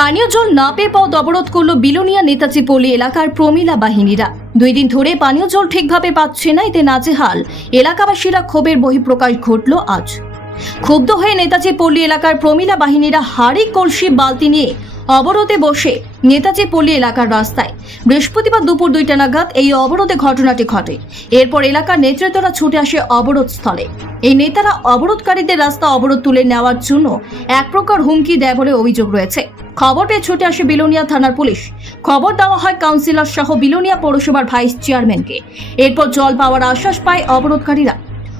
পানীয় জল না পেয়ে পথ অবরোধ করল বিলোনিয়া নেতাজি পল্লী এলাকার প্রমিলা বাহিনীরা। দুই দিন ধরে পানীয় জল ঠিকভাবে পাচ্ছে না, এতে নাজেহাল। এলাকাবাসীরা ক্ষোভের বহিঃপ্রকাশ ঘটল আজ। ক্ষুব্ধ হয়ে নেতাজি পল্লী এলাকার প্রমিলা বাহিনীরা হাড়ি, কলসি, বালতি নিয়ে অবরোধে বসে নেতাজি পল্লী এলাকার রাস্তায়। বৃহস্পতিবার দুপুর দুইটা নাগাদ এই অবরোধে ঘটনাটি ঘটে। এরপর এলাকার নেতৃত্বরা ছুটে আসে অবরোধ স্থলে। এই নেতারা অবরোধকারীদের রাস্তা অবরোধ তুলে নেওয়ার জন্য এক প্রকার হুমকি দেয় বলে অভিযোগ রয়েছে। খবর পেয়ে ছুটে আসে বিলোনিয়া থানার পুলিশ। খবর দেওয়া হয় কাউন্সিলর সহ বিলোনিয়া পৌরসভার ভাইস চেয়ারম্যানকে। এরপর জল পাওয়ার আশ্বাস পায় অবরোধকারীরা।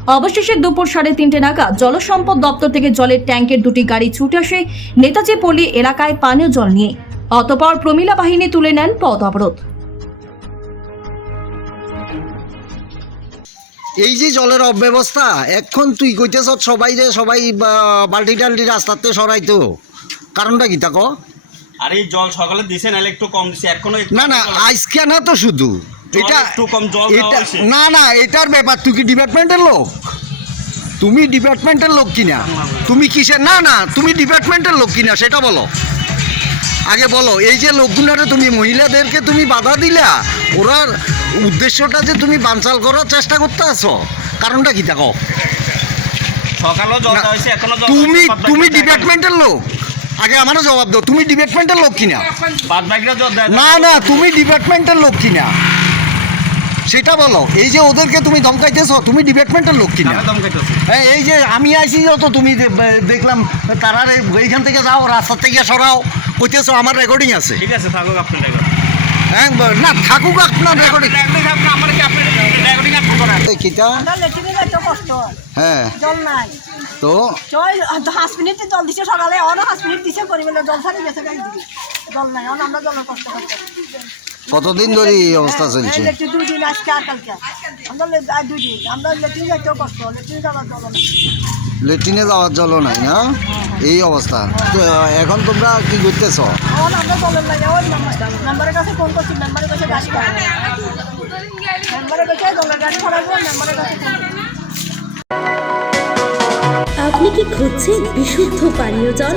অবশেষে দুপুর সাড়ে তিনটে নাগাদ জলসম্পদ দপ্তর থেকে জলের ট্যাঙ্কের দুটি গাড়ি ছুটে আসে নেতাজি পল্লী এলাকায় পানীয় জল নিয়ে। অতপর প্রমিলা বাহিনী তুলে নেন পথ অবরোধ। এই যে জলের অব্যবস্থা, এখন তুই কইতেছ সবাই রে সবাই বা- বালতি টালটি রাস্তাতে সরাইতো। কারণটা কি তাকো আর এই জল সকালে দিছে নাহলে একটু কম দিছে এখনও না না আজকে না তো শুধু। এটা একটু কম জল এটা না না এটার ব্যাপার তুই কি ডিপার্টমেন্টের লোক? তুমি ডিপার্টমেন্টের লোক কিনা? তুমি কিসের না না তুমি ডিপার্টমেন্টের লোক কিনা সেটা বলো। আগে বলো এই যে লোকগুলারে তুমি মহিলাদেরকে তুমি বাধা দিলা ওরার উদ্দেশ্যটা যে তুমি বানচাল করার চেষ্টা করতে আছো কারণটা কি দেখো? তুমি তুমি ডিপার্টমেন্টের লোক? আগে আমারও জবাব দাও তুমি ডিপার্টমেন্টের লোক কিনা? না না তুমি ডিপার্টমেন্টের লোক কিনা? সেটা বলো এই যে ওদেরকে তুমি ধমকাইতেছো তুমি ডিপার্টমেন্টের লোক কিনা? আমি হ্যাঁ, এই যে আমি আইসি তো তুমি দেখলাম তারা এইখান থেকে যাও রাস্তা থেকে সরাও কইতেছো আমার রেকর্ডিং আছে। ঠিক আছে থাকুক আপনার রেকর্ড হ্যাঁ না থাকুক আপনার রেকর্ডিং আমার কি আপনি রেকর্ডিং আপনি করেন কিতা আমরা লেট্রিনে যাইতে কষ্ট। হয়। জল নাই। তো? জল পাঁচ মিনিট জল দিছে সকালে অনেক পাঁচ মিনিট দিছে পরিমাণে জল ছাড়ি গেছে জল নাই অন আমরা জলের কষ্ট করতে। কতদিন ধরে এই অবস্থা চলছে? আজকে কালকে আমরা আমরা লেট্রিন যাইতেও কষ্ট লেট্রিন যাওয়ার জল নাই। লেট্রিনে যাওয়ার জলও নাই না? এই অবস্থা। তো এখন তোমরা কি করতেছো? অন আমরা জলের লাগে ওই নাম্বার নাম্বারের কাছে ফোন করছি নাম্বারের কাছে গাড়ি পাবো নাম্বারের কাছে জলের গাড়ি ছড়াবো নাম্বারের কাছে ফোন করছি। আপনি কি খুঁজছেন বিশুদ্ধ পানীয় জল?